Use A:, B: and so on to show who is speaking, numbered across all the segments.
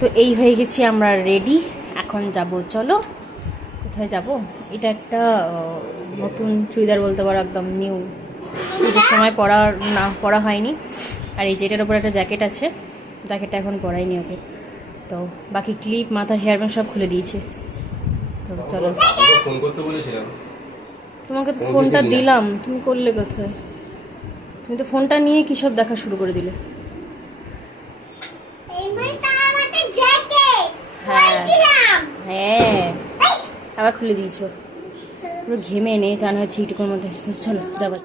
A: তো এই হয়ে গেছি আমরা রেডি এখন যাব চলো। কোথায় যাব? এটা একটা নতুন চুড়িদার বলতে পারো একদম নিউ পুজোর সময় পরা না পরা হয়নি। আর এই যেটার উপর একটা জ্যাকেট আছে জ্যাকেটটা এখন পরাইনি ওকে। তো বাকি ক্লিপ মাথার হেয়ার ব্যান্ড সব খুলে দিয়েছে। তো চলো।
B: ফোন করতে বলেছিলাম।
A: তোমাকে তো ফোনটা দিলাম তুমি করলে কোথায়? তুমি তো ফোনটা নিয়ে কী সব দেখা শুরু করে দিলে
C: এইবারটা আমাদের জ্যাকেট
A: হ্যাঁ।
C: বলছিলাম
A: হ্যাঁ। আবার খুলে দিয়েছ। পুরো ঘেমে নেই চান হয়েছে এইটুকুর মধ্যে। চলো যাবা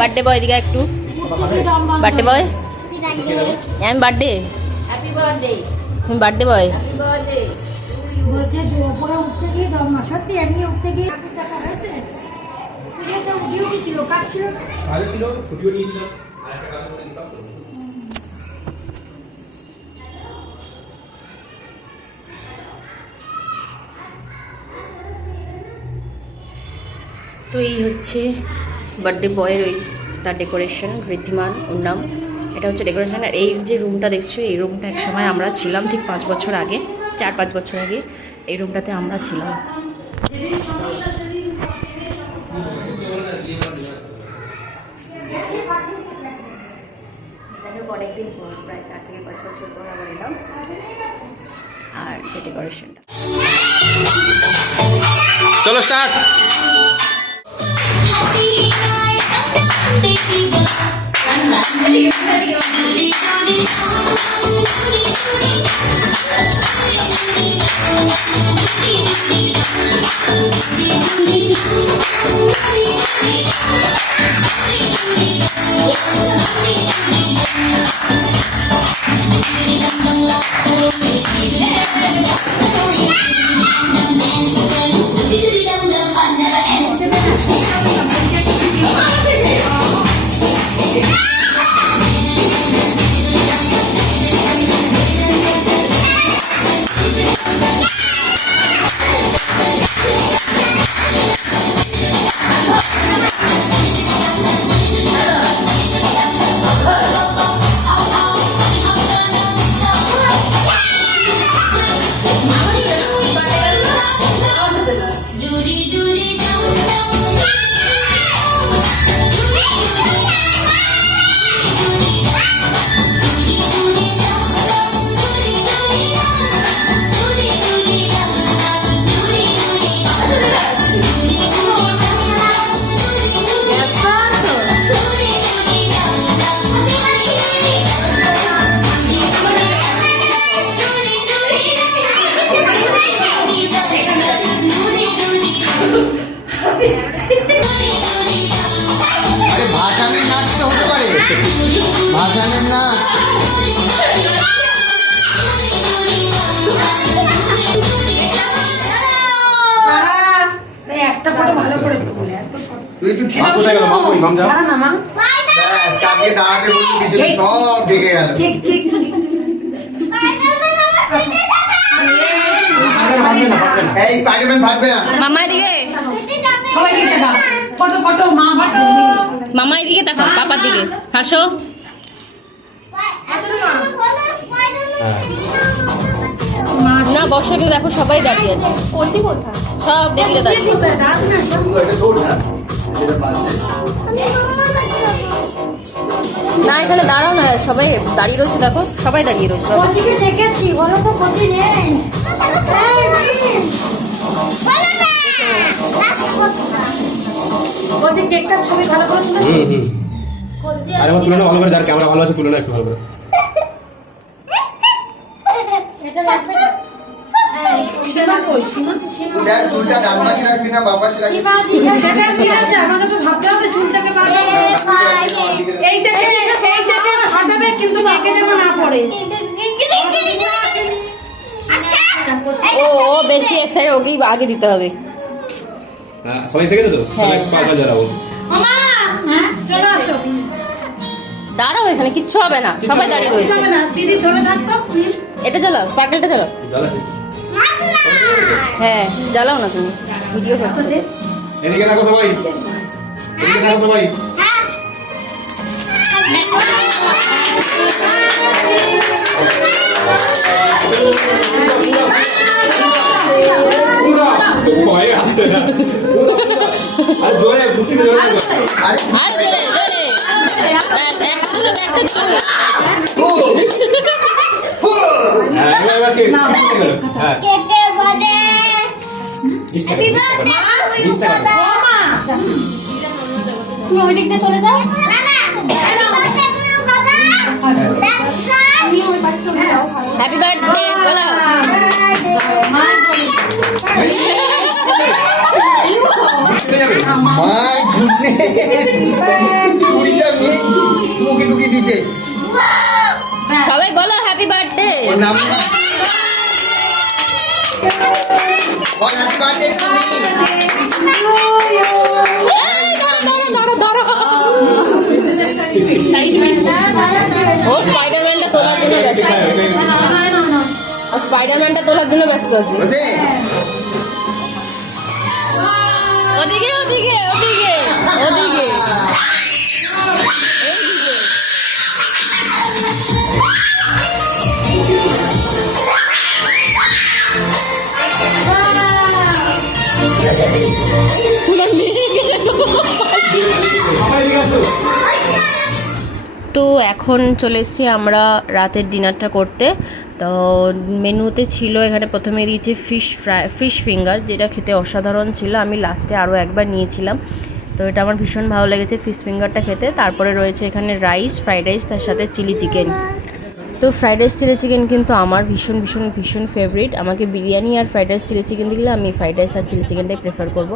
A: বার্থডে বয় দিকে একটু। বার্থডে বয় আমি বার্থডে
C: হ্যাপি বার্থডে
A: তুমি বার্থডে বয়
D: বলছে উঠতে গিয়ে সত্যি এমনি উঠতে গিয়ে টাকা হয়েছে? ছিল? কাজ ছিল?
B: ছিল? ছুটিও নিয়েছিলাম আর একটা কাজ করে দিতাম। তো।
A: তো এই হচ্ছে বার্থডে বয়ের ওই তার ডেকোরেশন ঋদ্ধিমান ওর নাম। এটা হচ্ছে ডেকোরেশন আর এই যে রুমটা দেখছ এই রুমটা এক সময় আমরা ছিলাম ঠিক পাঁচ বছর আগে চার পাঁচ বছর আগে এই রুমটাতে আমরা ছিলাম। অনেকদিন পর প্রায় চার থেকে পাঁচ বছর পর আবার এলাম। আর যে ডেকোরেশনটা
B: চলো স্টার্ট
E: আরে তুই একটু ঠিক
B: কোথায় গেল মা কই মাম যাও
D: না মা।
E: ব্যাস কাকে দাঁড়াতে বললি পিছনে সব ঢেকে গেল।
D: ঠিক ঠিক ঠিক।
B: পারবে না পারবে না
E: এই স্পাইডারম্যান ফাটবে না।
A: মামা দিকে
D: সবাই দিকে দাও ফটো ফটো মা ফটো।
A: মামা এদিকে তাকো পাপার দিকে। হাসো।
B: হ্যাঁ
A: না বসো দেখো সবাই দাঁড়িয়ে আছে। সব দেখলে দাঁড়িয়ে এখানে দাঁড়াও না সবাই দাঁড়িয়ে রয়েছে দেখো সবাই দাঁড়িয়ে রয়েছে বাবা।
D: কচিকে ডেকেছি বলো তো কচি নেই কচি কেকটার ছবি ভালো করে তুলে
B: হুম হুম আরে আমার তুলে না ভালো করে যার ক্যামেরা ভালো আছে তুলে না একটু ভালো করে
D: এটা লাগবে হ্যাঁ, সীমা কই? সীমা?
E: তুই দেখ চুলটা ডান পাশে রাখবি না বাম পাশে রাখবি।
D: সেটা ঠিক আছে, আমাকে তো ভাবতে হবে চুলটাকে বার এইটাকে এইটাকে ফাটাবে কিন্তু কেকে যেন না পড়ে।
C: আচ্ছা
A: ও ও বেশি এক্সাইটেড ওকেই আগে দিতে হবে।
B: হ্যাঁ সবাই শিখেছে তো? তাহলে পা পা
D: মামা হ্যাঁ আসো।
A: দাঁড়াও এখানে কিচ্ছু হবে না সবাই দাঁড়িয়ে রয়েছে। এটা চালাও স্পার্কেলটা
B: আছে
A: হ্যাঁ জ্বালাও না তুমি। ভিডিও করছ।
B: এদিকে রাখো সবাই। এদিকে রাখো সবাই। আর জোরে জোরে
A: একটা তুমি ওই দিক দিয়ে চলে যাও
C: হ্যাপি বার্থডে
A: বলো
E: মাই গুডনেস
A: বার্থডে
E: তুমি
A: ও স্পাইডারম্যানটা তোলার জন্য ব্যস্ত আছে। স্পাইডারম্যানটা তোলার জন্য ব্যস্ত আছে। তো এখন চলে এসেছি আমরা রাতের ডিনারটা করতে, তো মেনুতে ছিল এখানে প্রথমে দিয়েছে ফিশ ফ্রাই ফিশ ফিঙ্গার যেটা খেতে অসাধারণ ছিল। আমি লাস্টে আরও একবার নিয়েছিলাম। তো এটা আমার ভীষণ ভালো লেগেছে ফিশ ফিঙ্গারটা খেতে। তারপরে রয়েছে এখানে রাইস ফ্রাইড রাইস তার সাথে চিলি চিকেন তো ফ্রাইড রাইস চিলি চিকেন কিন্তু আমার ভীষণ ভীষণ ভীষণ ফেভারিট আমাকে বিরিয়ানি আর ফ্রাইড রাইস চিলি চিকেন দিলে আমি ফ্রাইড রাইস আর চিলি চিকেনটাই প্রেফার করব।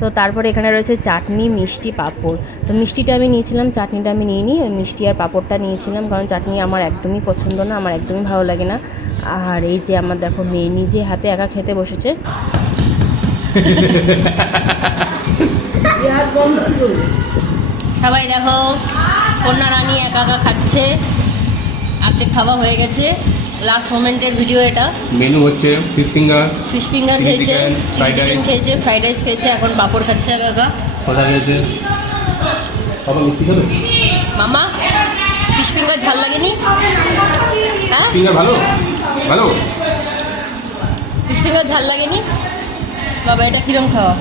A: তো তারপরে এখানে রয়েছে চাটনি মিষ্টি পাঁপড়। তো মিষ্টিটা আমি নিয়েছিলাম, চাটনিটা আমি নিইনি, ওই মিষ্টি আর পাঁপড়টা নিয়েছিলাম কারণ চাটনি আমার একদমই পছন্দ না, আমার একদমই ভালো লাগে না। আর এই যে আমার দেখো মেয়ে নিজে হাতে একা খেতে বসেছে। সবাই দেখো, কন্যা রানী একা একা খাচ্ছে। আর্ধেক খাওয়া হয়ে গেছে। লাস্ট মোমেন্টের ভিডিও এটা।
B: মেনু হচ্ছে ফিশ ফিঙ্গার
A: ফিশ ফিঙ্গার খেয়েছে চিকেন খেয়েছে ফ্রাইড রাইস খেয়েছে এখন পাঁপড় খাচ্ছে একা
B: কথা খাবে?
A: মামা ফিশ ফিঙ্গার ঝাল লাগেনি? হ্যাঁ?
B: ফিঙ্গার ভালো? ভালো?
A: ফিশ ফিঙ্গার ঝাল লাগেনি? বাবা এটা কিরম খাওয়া?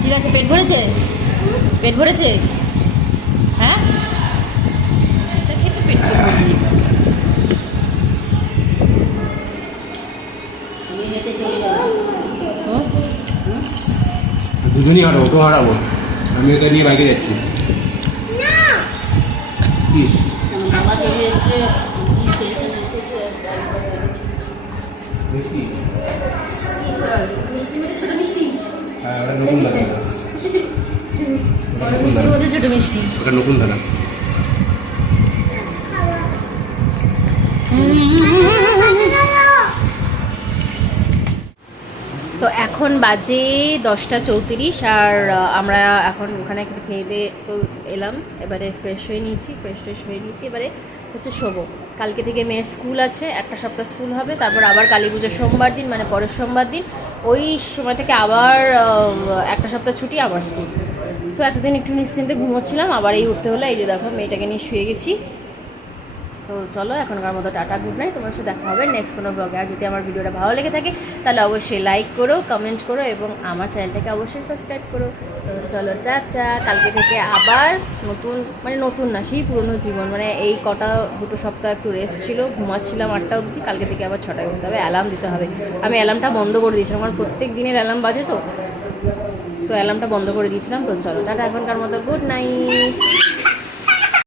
A: ঠিক আছে পেট ভরেছে? পেট ভরেছে?
B: দুজনই হারাবো তো হারাবো। আমি এটা নিয়ে বাইকে যাচ্ছি।
A: ছোট মিষ্টি?
B: ওটা নতুন দানা
A: বড় তো এখন বাজে দশটা চৌত্রিশ আর আমরা এখন ওখানে একটু খেয়ে দিয়ে এলাম। এবারে ফ্রেশ হয়ে নিয়েছি ফ্রেশ ফ্রেশ হয়ে নিয়েছি। এবারে হচ্ছে শোবো। কালকে থেকে মেয়ের স্কুল আছে, একটা সপ্তাহ স্কুল হবে, তারপর আবার কালী পুজোর সোমবার দিন মানে পরের সোমবার দিন। ওই সময় থেকে আবার একটা সপ্তাহ ছুটি, আবার স্কুল। তো এতদিন একটু নিশ্চিন্তে ঘুমোচ্ছিলাম, আবার এই উঠতে হলো। এই যে দেখো, মেয়েটাকে নিয়ে শুয়ে গেছি। তো চলো, এখনকার মতো টাটা গুড নাইট তোমার সাথে দেখা হবে নেক্সট কোনো ব্লগে আর যদি আমার ভিডিওটা ভালো লেগে থাকে, তাহলে অবশ্যই লাইক করো কমেন্ট করো এবং আমার চ্যানেলটাকে অবশ্যই সাবস্ক্রাইব করো। তো চলো, টাটা। কালকে থেকে আবার নতুন মানে নতুন না, সেই পুরনো জীবন মানে এই কটা, দুটো সপ্তাহ একটু রেস্ট ছিল, ঘুমাচ্ছিলাম আটটা অবধি, কালকে থেকে আবার ছটায় ঘুমতে হবে অ্যালার্ম দিতে হবে। আমি অ্যালার্মটা বন্ধ করে দিয়েছিলাম, আমার প্রত্যেক দিনের অ্যালার্ম বাজে তো। তো অ্যালার্মটা বন্ধ করে দিয়েছিলাম, তো চলো, টাটা, এখনকার মতো গুড নাইট